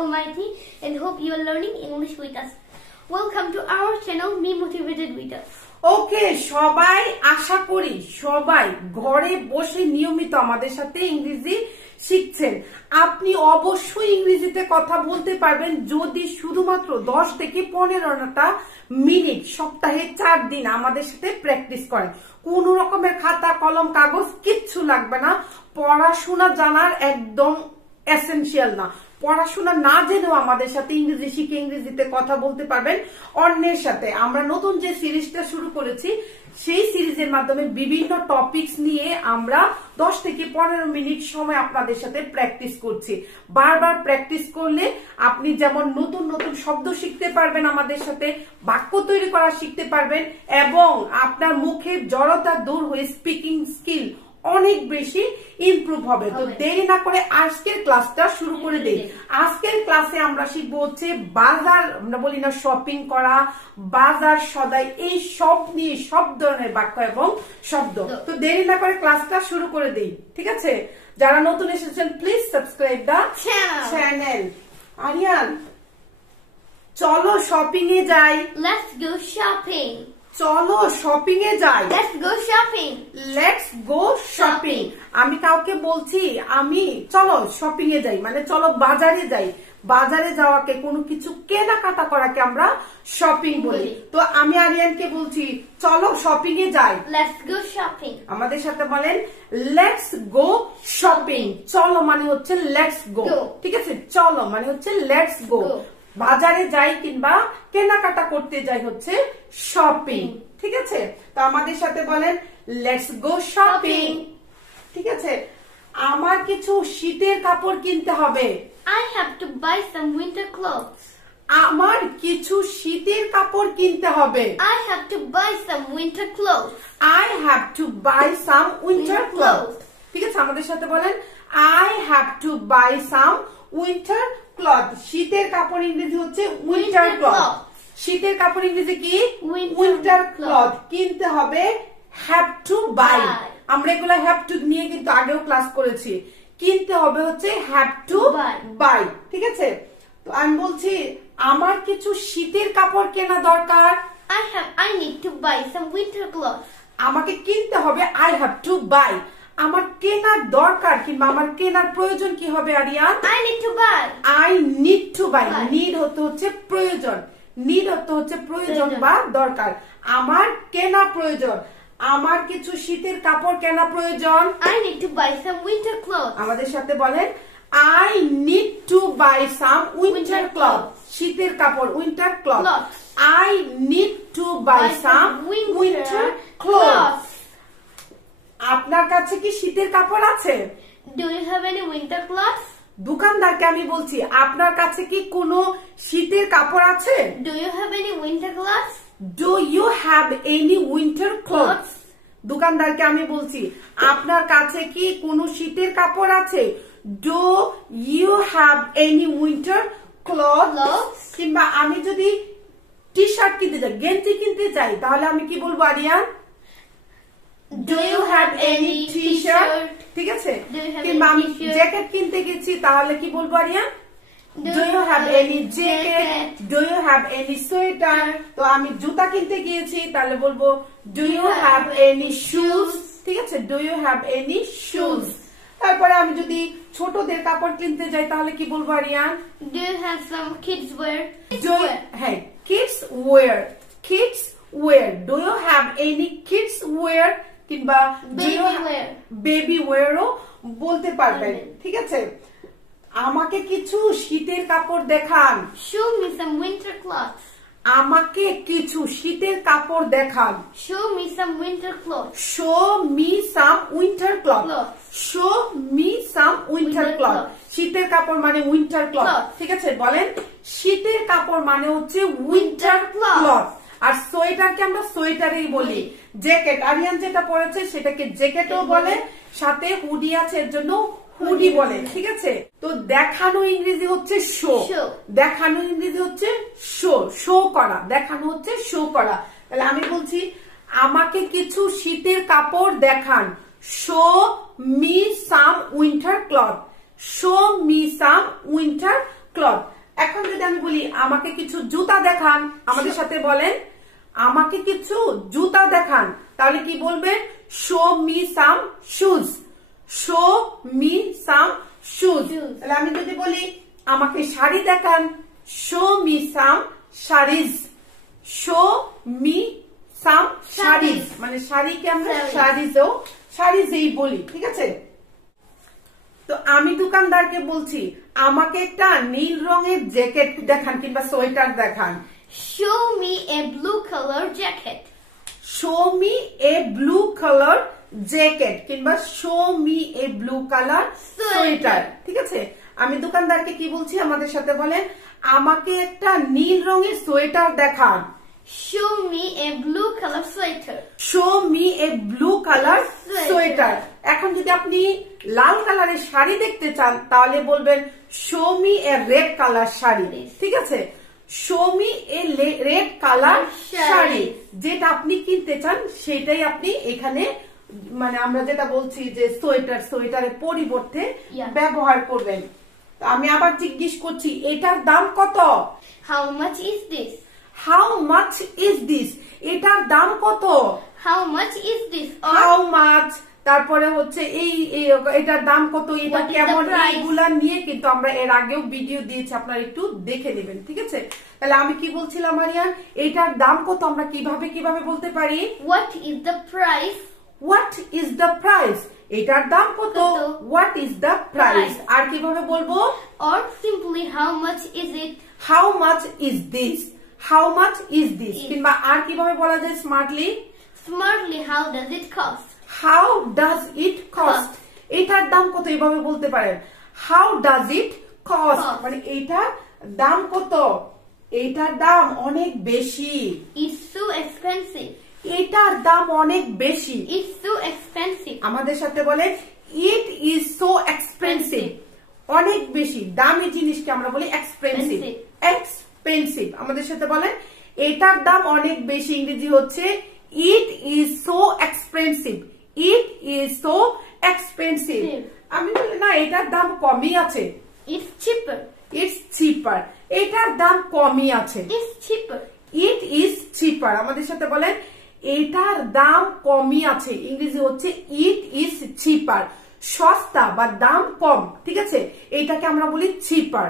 Almighty and hope you are learning English with us. Welcome to our channel, Me Motivated with Us. ওকে সবাই আশা করি সবাই ঘরে বসে নিয়মিত আমাদের সাথে ইংরেজি শিখছেন। আপনি অবশ্যই ইংরেজিতে কথা বলতে পারবেন যদি শুধুমাত্র 10 থেকে 15টা মিনিট সপ্তাহে 4 দিন আমাদের সাথে প্র্যাকটিস করেন। কোন রকমের খাতা কলম কাগজ কিচ্ছু লাগবে না। পড়াশোনা জানার একদম এসেনশিয়াল না। পড়াশোনা না জেনেও আমাদের সাথে ইংরেজি শিখে ইংরেজিতে কথা বলতে পারবেন অন্যের সাথে। আমরা নতুন যে সিরিজটা শুরু করেছি সেই সিরিজের মাধ্যমে বিভিন্ন টপিকস নিয়ে আমরা 10 থেকে 15 মিনিট সময় আপনাদের সাথে প্র্যাকটিস করছি। বারবার প্র্যাকটিস করলে আপনি যেমন নতুন নতুন শব্দ শিখতে পারবেন, আমাদের সাথে বাক্য তৈরি করা শিখতে পারবেন এবং আপনার মুখের জড়তা দূর হয়ে স্পিকিং স্কিল অনেক বেশি ইমপ্রুভ হবে। তো দেরি না করে আজকের ক্লাসটা শুরু করে দেই। আজকের ক্লাসে আমরা শিখবো হচ্ছে বাজার, আমরা বলি না শপিং করা, বাজার সদাই, এই সব নিয়ে সব ধরনের বাক্য এবং শব্দ। তো দেরি না করে ক্লাসটা শুরু করে দেই, ঠিক আছে? যারা নতুন এসেছেন please subscribe the channel. Aryan চলো শপিং এ যাই। Let's go shopping. চলো শপিং এ যাই। Let's go shopping. Let's go shopping. আমি কাউকে বলছি আমি চলো শপিং এ যাই, মানে চলো বাজারে যাই। বাজারে যাওয়াকে, কোনো কিছু কেনাকাটা করাকে আমরা শপিং বলি। তো আমি আরিয়ানকে বলছি চলো শপিং এ যাই। Let's go shopping. আমাদের সাথে বলেন লেটস গো শপিং। চলো মানে হচ্ছে লেটস গো, ঠিক আছে? চলো মানে হচ্ছে লেটস গো। বাজারে যাই কিংবা কেনাকাটা করতে যাই হচ্ছে শপিং, ঠিক আছে? তো আমাদের সাথে বলেন লেটস গো শপিং, ঠিক আছে? আমার কিছু শীতের কাপড় কিনতে হবে। I have to buy some winter clothes. আমার কিছু শীতের কাপড় কিনতে হবে। I have to buy some winter clothes. I have to buy some winter clothes, ঠিক আছে? আমাদের সাথে বলেন I have to buy some winter cloth। শীতের কাপড় ইংরেজি হচ্ছে উইন্টার ক্লথ। শীতের কাপড় ইংরেজি কি? Winter cloth. কিনতে হবে হ্যাভ টু বাই। আমরা এগুলো হ্যাভ টু নিয়ে কিন্তু আগেও ক্লাস করেছি। কিনতে হবে হচ্ছে হ্যাভ টু বাই, ঠিক আছে? তো আমি বলছি আমার কিছু শীতের কাপড় কেনা দরকার। I need to buy some winter clothes. আমাকে কিনতে হবে I have to buy। আমার কেনার দরকার কিংবা আমার কেনার প্রয়োজন কি হবে Aryan? I need to buy. I need to buy। Need হচ্ছে প্রয়োজন, নিড হচ্ছে প্রয়োজন বা দরকার। আমার কেনা প্রয়োজন, আমার কিছু শীতের কাপড় কেনা প্রয়োজন। I need to buy some winter clothes. আমাদের সাথে বলেন I need to buy some winter clothes। শীতের কাপড় winter cloth. I need to buy some winter clothes। আপনার কাছে কি শীতের কাপড় আছে? Do you have any winter clothes? দোকানদারকে আমি বলছি আপনার কাছে কি কোনো শীতের কাপড় আছে? Do you have any winter clothes? Do you have any winter clothes? দোকানদারকে আমি বলছি আপনার কাছে কি কোনো শীতের কাপড় আছে? Do you have any winter clothes? কিংবা আমি যদি টি শার্ট কিনতে যাই, গেঞ্জি কিনতে যাই, তাহলে আমি কি বলবো Aryan? Do you have any t-shirt? ঠিক আছে? কিংবা আমি জ্যাকেট কিনতে গেছি, তাহলে কি বলবো Aryan? Do you have any jacket? Do you have any sweater? তো আমি জুতা কিনতে গিয়েছি, তাহলে বলবো Do you have any shoes? ঠিক আছে? Do you have any shoes? তারপরে আমি যদি ছোটদের কাপড় কিনতে যাই, তাহলে কি বলবো Aryan? Do you have some kids wear? হ্যাঁ, kids wear। kids wear। Do you have any kids wear? কিংবা বেবি ওয়্যারও বলতে পারবেন, ঠিক আছে? আমাকে কিছু শীতের কাপড় দেখান। Show me some winter clothes. আমাকে কিছু শীতের কাপড় দেখান। Show me some winter clothes. Show me some winter clothes. Show me some winter clothes. শীতের কাপড় মানে উইন্টার ক্লথ, ঠিক আছে? বলেন শীতের কাপড় মানে হচ্ছে উইন্টার ক্লথ। আর সোয়েটারকে আমরা সোয়েটারই বলি। জ্যাকেট, আরিয়ান যেটা পরেছে সেটাকে জ্যাকেটও বলে, সাথে হুডি আছে এর জন্য হুডি বলে, ঠিক আছে? তো দেখানো ইংরেজি হচ্ছে শো। দেখানো ইংরেজি হচ্ছে শো। শো করা, দেখানো হচ্ছে শো করা। তাহলে আমি বলছি আমাকে কিছু শীতের কাপড় দেখান। Show me some winter cloth. Show me some winter cloth. এখন যদি আমি বলি আমাকে কিছু জুতা দেখান, আমাদের সাথে বলেন আমাকে কিছু জুতা দেখান, তাহলে কি বলবেন? Show me some shoes. Show me some shoes. তাহলে আমি যদি বলি আমাকে শাড়ি দেখান, show me some saris. Show me some saris, মানে শাড়িকে আমরা শাড়িজেই বলি, ঠিক আছে? তো আমি দোকানদারকে বলছি আমাকে একটা নীল রঙের জ্যাকেট দেখান কিংবা সোয়েটার দেখান। Show me a blue color jacket. Show me a blue colour jacket কিংবা show me a blue colour sweater, ঠিক আছে? আমি দোকানদারকে কি বলছি? আমাদের সাথে বলেন আমাকে একটা নীল রঙের সোয়েটার দেখান। Show me a blue color sweater. Show me a blue colour sweater. এখন যদি আপনি লাল কালারের শাড়ি দেখতে চান তাহলে বলবেন show me a red colour sari, ঠিক আছে? Show me a red colour sari. যেটা আপনি কিনতে চান সেটাই আপনি এখানে, মানে আমরা যেটা বলছি যে সোয়েটারের পরিবর্তে ব্যবহার করবেন। আমি আবার জিজ্ঞেস করছি এটার দাম কত? How much is this? How much is this, এটার দাম কত? How much is this? How much, তারপরে হচ্ছে এটার দাম কত, এটা কেমন, এইগুলা নিয়ে কিন্তু আমরা এর আগেও ভিডিও দিয়েছি, আপনারা একটু দেখে নেবেন, ঠিক আছে? তাহলে আমি কি বলছিলাম আরিয়ান, এটার দাম কত আমরা কিভাবে বলতে পারি? What is the price? What is the price? এটার দাম কত? What is the price? আর কিভাবে বলবো? Or simply how much is it? How much is this? How much is this? কিংবা আর কিভাবে বলা যায় smartly? Smartly, how does it cost? How does it cost? এটার দাম কত এইভাবে বলতে পারেন। How does it cost? মানে এটার দাম কত? এটার দাম অনেক বেশি। It's so expensive. এটার দাম অনেক বেশি। It's so expensive. আমাদের সাথে বলে it is so expensive. অনেক বেশি দামি জিনিসকে আমরা বলি এক্সপেন্সিভ। এক্সপেন্সিভ। আমাদের সাথে বলেন এটার দাম অনেক বেশি, ইংরেজি হচ্ছে it is so expensive. It is so expensive. আমি বলি না এটার দাম কমই আছে। It's cheaper. It's cheaper. এটার দাম কমই আছে। It's cheaper. It is cheaper. আমাদের সাথে বলেন এটার দাম কমই আছে, ইংরেজি হচ্ছে it is cheaper. সস্তা বা দাম কম, ঠিক আছে? এটাকে আমরা বলি চিপার।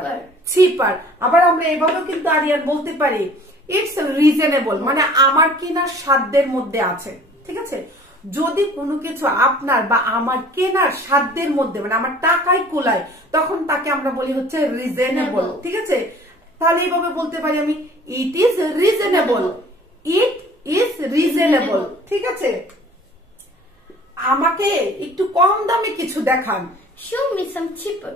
চিপার। আবার আমরা এভাবেও কিন্তু আরিয়ান বলতে পারি ইটস রিজনেবল, মানে আমার কেনার সাধ্যের মধ্যে আছে, ঠিক আছে? যদি কোনো কিছু আপনার বা আমার কেনার সাধ্যের মধ্যে, মানে আমার টাকায় কুলায়, তখন তাকে আমরা বলি হচ্ছে রিজনেবল, ঠিক আছে? তাহলে এইভাবে বলতে পারি আমি it is reasonable. It is reasonable, ঠিক আছে? আমাকে একটু কম দামে কিছু দেখান। Show me some cheaper.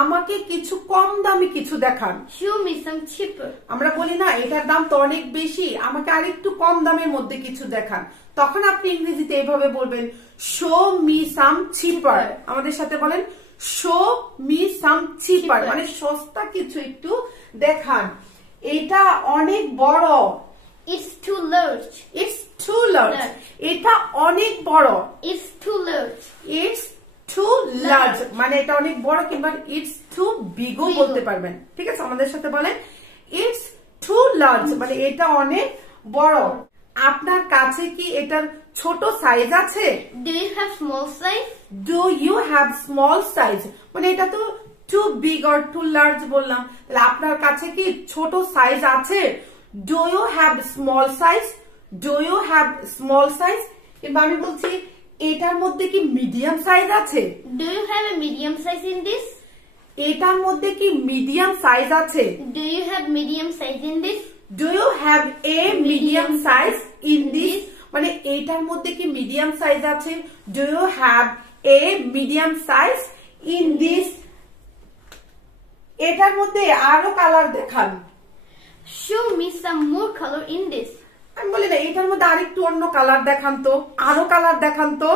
আমাকে কিছু কম দামে কিছু দেখান। Show me some cheaper. আমরা বলি না এটার দাম তো অনেক বেশি, আমাকে আরেকটু কম দামের মধ্যে কিছু দেখান। তখন আপনি ইংরেজিতে এইভাবে বলবেন show me some cheaper. আমাদের সাথে বলেন show me some cheaper, মানে সস্তা কিছু একটু দেখান। এটা অনেক বড়। It's too large. It's too large. এটা অনেক বড়। It's too large. It's too large, মানে এটা অনেক বড় কিংবা it's too big ও বলতে পারবেন, ঠিক আছে? আমাদের সাথে বলেন it's too large, মানে এটা অনেক বড়। আপনার কাছে কি এটার ছোট সাইজ আছে? Do you have small size? Do you have small size? মানে এটা তো too big or too large বললাম, তাহলে আপনার কাছে কি ছোট সাইজ আছে? Do you have small size? Do you have small size? কিংবা আমি বলছি এটার মধ্যে কি মিডিয়াম সাইজ আছে? Do you have a medium size in this? এটার মধ্যে কি মিডিয়াম সাইজ আছে? Do you have medium size in this? Do you have a medium size in this? মানে এটার মধ্যে কি মিডিয়াম সাইজ আছে? Do you have a medium size in this? এটার মধ্যে আরো কালার দেখান। Show me some more color in this. আমি বলি না এটার মধ্যে আরেকটু অন্য কালার দেখান তো, আরো কালার দেখান তো।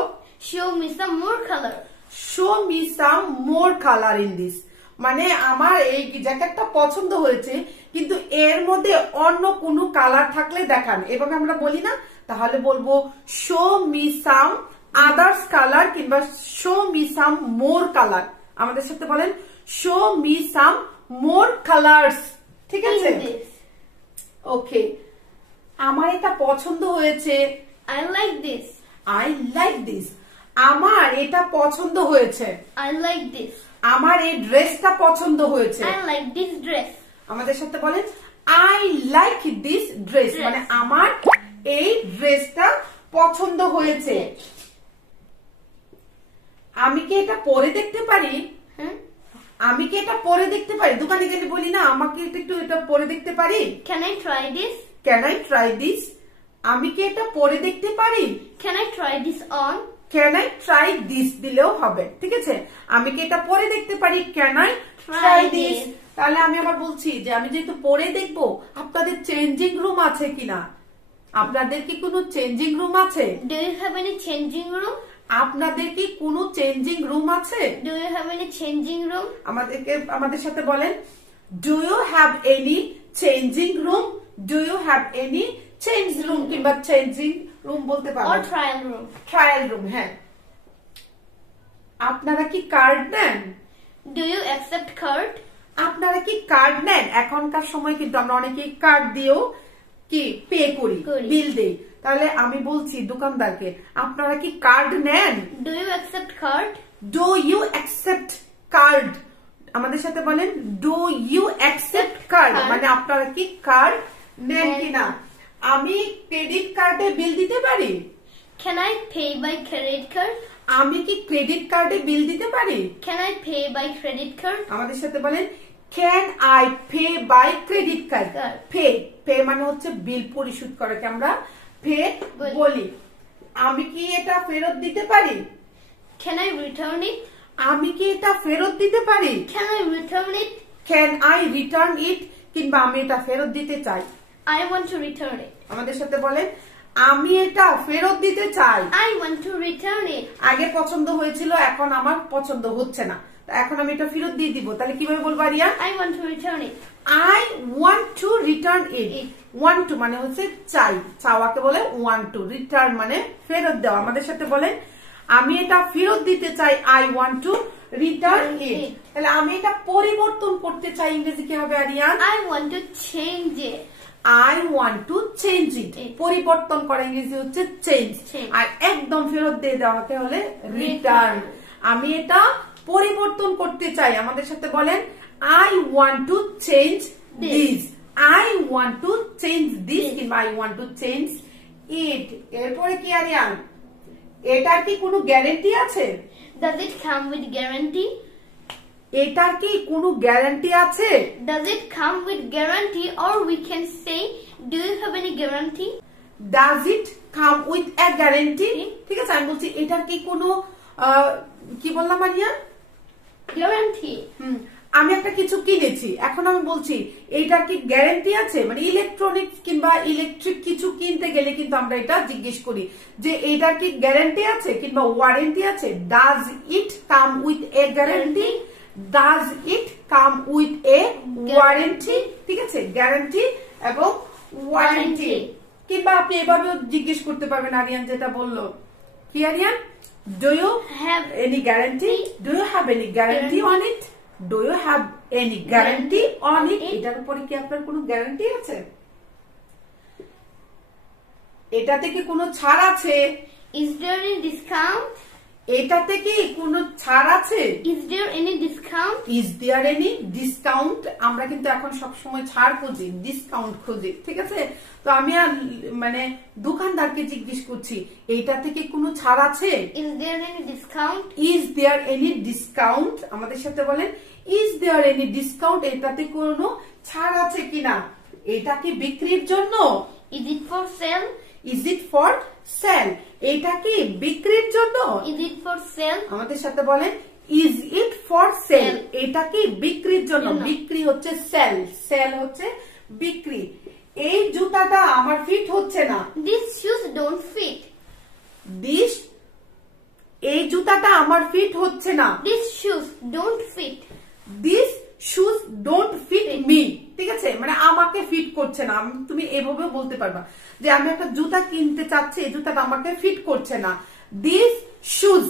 Show me some more color. Show me some more color in this. মানে আমার এই জ্যাকেটটা পছন্দ হয়েছে কিন্তু এর মধ্যে অন্য কোনো কালার থাকলে দেখান, এভাবে আমরা বলি না? তাহলে বলবো show me some others color কিংবা show me some more color। আমাদের সাথে বলেন show me some মোর কালার্স, ঠিক in আছে? this. ওকে, আমার এটা পছন্দ হয়েছে। I like this. I like this. আমার এটা পছন্দ হয়েছে। I like this. আমার এই ড্রেসটা পছন্দ হয়েছে। I like this dress. আমাদের সাথে বলেন I like this dress, মানে আমার এই ড্রেসটা পছন্দ হয়েছে। আমি কি এটা পরে দেখতে পারি? আমি কি এটা পরে দেখতে পারি? দোকানে গেলে বলি না আমাকে একটু এটা পরে দেখতে পারি? Can I try this? Can I try this? আমি কি এটা পরে দেখতে পারি? Can I try this on? Can I try this দিলেও হবে, ঠিক আছে? আমি কি এটা পরে দেখতে পারি? Can I try this? তাহলে আমি আবার বলছি যে আমি যেহেতু পরে দেখবো, আপনাদের চেঞ্জিং রুম আছে কিনা? আপনাদের কি কোনো চেঞ্জিং রুম আছে? Do you have any changing room? আপনাদের কি কোনো চেঞ্জিং রুম আছে? Do you have any changing room? আমাদের সাথে বলেন Do you have any changing room? Do you have any change room কিংবা চেঞ্জিং রুম বলতে পারেন। Or trial room? Trial room, হ্যাঁ। আপনারা কি কার্ড নেন? Do you accept card? আপনারা কি কার্ড নেন? এখনকার সময় কিন্তু আমরা অনেকেই কার্ড দিয়েও কি পে করি, বিল দেই। তাহলে আমি বলছি দোকানদারকে আপনারা কি কার্ড নেন? Do you accept card? Do you accept card? আমাদের সাথে বলেন Do you accept card? মানে আপনারা কি কার্ড নেন কিনা? আমি ক্রেডিট কার্ডে বিল দিতে পারি? Can I pay by credit card? আমি কি ক্রেডিট কার্ডে বিল দিতে পারি? Can I pay by credit card? আমাদের সাথে বলেন Can I pay by credit card? Pay মানে হচ্ছে বিল পরিশোধ করাকে আমরা পে বলি। আমি কি এটা ফেরত দিতে পারি? Can I return it? আমি কি এটা ফেরত দিতে পারি? Can I return it? Can I return it? কিংবা আমি এটা ফেরত দিতে চাই। I want to return it. আমাদের সাথে বলেন আমি এটা ফেরত দিতে চাই। I want to return it. আগে পছন্দ হয়েছিল, এখন আমার পছন্দ হচ্ছে না, এখন আমি এটা ফেরত দিয়ে দিব। তাহলে কিভাবে বলবো area? I want to return it. I want to return it. Want to মানে হচ্ছে চাই, চাওয়াকে বলে want to, return মানে ফেরত দেওয়া। আমাদের সাথে বলেন আমি এটা ফেরত দিতে চাই। I want to return it. তাহলে আমি এটা পরিবর্তন করতে চাই, ইংরেজি কি হবে Aryan? I want to change it. I want to change it. পরিবর্তন করা ইংরেজি হচ্ছে চেঞ্জ, আর একদম ফেরত দিয়ে দেওয়াকে হলে রিটার্ন। আমি এটা পরিবর্তন করতে চাই। আমাদের সাথে বলেন I want to change this. I want to change this কিংবা I want to change it. এরপরে কি আরিয়ান? এটার কি কোনো গ্যারান্টি আছে? Does it come with guarantee? এটার কি কোনো গ্যারান্টি আছে? Does it come with guarantee, or we can say do you have any guarantee? Does it come with a guarantee? ঠিক আছে, আমি বলছি এটার কি কোনো কি বললাম আরিয়ান? Guarantee. আমি একটা কিছু কিনেছি, এখন আমি বলছি এইটার কি গ্যারান্টি আছে? মানে ইলেকট্রনিক্স কিংবা ইলেকট্রিক কিছু কিনতে গেলে কিন্তু আমরা এটা জিজ্ঞেস করি যে এটার কি গ্যারান্টি আছে কিংবা ওয়ারেন্টি আছে। Does it come with a guarantee? Does it come with a warranty? ঠিক আছে, গ্যারান্টি এবং ওয়ারেন্টি। কিংবা আপনি এভাবেও জিজ্ঞেস করতে পারবেন আরিয়ান যেটা বললো। কি Aryan? Do you have any guarantee? Do you have any guarantee on it? Do you have any guarantee on it? এটার উপরে কি আপনার কোনো গ্যারান্টি আছে? এটাতে কি কোনো ছাড় আছে? Is there any discount? এটাতে কি কোনো ছাড় আছে? Is there any discount? Is there any discount? আমরা কিন্তু এখন সব সময় ছাড় খুঁজি, ডিসকাউন্ট খুঁজি, ঠিক আছে? তো আমি মানে দোকানদারকে জিজ্ঞেস করছি এইটাতে কি কোনো ছাড় আছে? Is there any discount? Is there any discount? আমাদের সাথে বলেন Is there any discount? এটাতে কোনো ছাড় আছে কিনা? এটা কি বিক্রির জন্য? Is it for sale? Is it for sale? এটা কি বিক্রির জন্য? Is it for sale? আমাদের সাথে বলেন Is it for sale? এটা কি বিক্রির জন্য? বিক্রি হচ্ছে সেল, সেল হচ্ছে বিক্রি। এই জুতাটা আমার ফিট হচ্ছে না। These shoes don't fit. এই জুতাটা আমার ফিট হচ্ছে না। These shoes don't fit. These shoes don't fit me. ঠিক আছে, মানে আমাকে ফিট করছে না। তুমি এভাবে বলতে পারবা যে আমি একটা জুতা কিনতে চাচ্ছি, এই জুতাটা আমাকে ফিট করছে না। These shoes,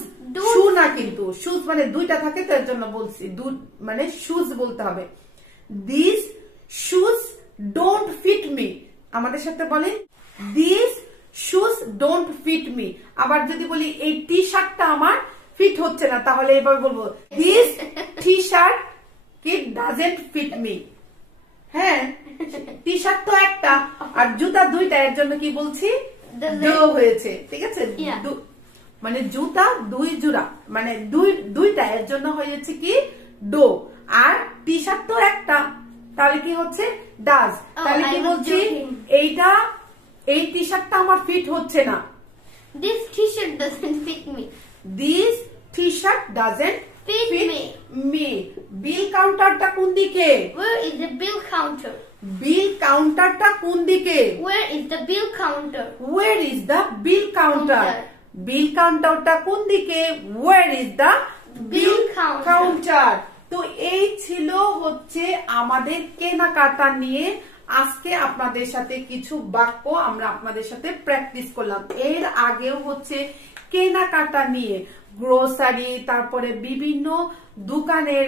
শু না কিন্তু, শুজ মানে দুইটা থাকে তার জন্য বলছি, মানে শুজ বলতে হবে। These shoes don't fit me. আমাদের সাথে বলেন These shoes don't fit me. আবার যদি বলি এই টি শার্টটা আমার ফিট হচ্ছে না, তাহলে এভাবে বলবো This t-shirt it doesn't fit me. হ্যাঁ, টি শার্ট তো একটা আর জুতা দুইটা, এর জন্য কি বলছি দো হয়েছে, ঠিক আছে? মানে জুতা দুই জোড়া, মানে দুইটা, এর জন্য হয়েছে কি ডো। আর টি শার্ট তো একটা, তাহলে কি হচ্ছে ডাজ। তাহলে কি বলছি এইটা এই টি শার্টটা আমার ফিট হচ্ছে না। This t-shirt doesn't fit me. This t-shirt doesn't fit me. বিল কাউন্টারটা কোন দিকে? Where is the bill counter? বিল কাউন্টারটা কোন দিকে? Where is the bill counter? Where is the bill counter? বিল কাউন্টারটা কোন দিকে? Where is the bill counter? তো এই ছিল হচ্ছে আমাদের কেনাকাটা নিয়ে আজকে আপনাদের সাথে কিছু বাক্য আমরা আপনাদের সাথে প্র্যাকটিস করলাম। এর আগেও হচ্ছে কেনাকাটা নিয়ে গ্রোসারি, তারপরে বিভিন্ন দোকানের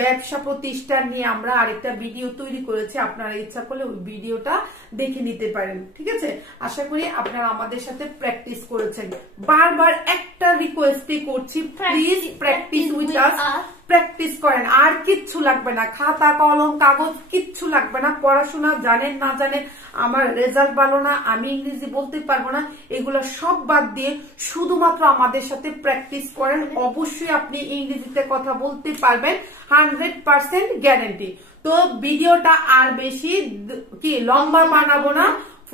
ব্যবসা প্রতিষ্ঠান নিয়ে আমরা আরেকটা ভিডিও তৈরি করেছি। আপনারা ইচ্ছা করলে ওই ভিডিওটা দেখে নিতে পারেন, ঠিক আছে? আশা করি আপনারা আমাদের সাথে প্র্যাকটিস করেছেন। বারবার একটা রিকোয়েস্টই করছি, please practice with us. Practice করেন, আর কিচ্ছু লাগবে না, খাতা কলম কাগজ কিচ্ছু লাগবে না। পড়াশোনা জানেন না জানেন, আমার রেজাল্ট ভালো না, আমি ইংরেজি বলতে পারবো না, এগুলো সব বাদ দিয়ে শুধুমাত্র আমাদের সাথে প্র্যাকটিস করেন। অবশ্যই আপনি ইংরেজিতে কথা বলতে পারবেন, 100% গ্যারান্টি। তো ভিডিওটা আর বেশি কি লম্বা বানাবো না।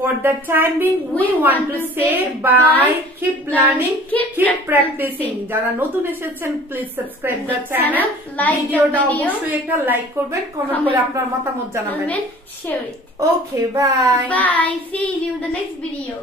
For the time being, we want to say bye. Keep learning, keep practicing. যারা নতুন এসেছেন, please subscribe the channel. ভিডিওটা অবশ্যই একটা লাইক করবেন, কমেন্ট করে আপনার মতামত জানাবেন। Share it. Okay, bye. Bye. See you in the next video.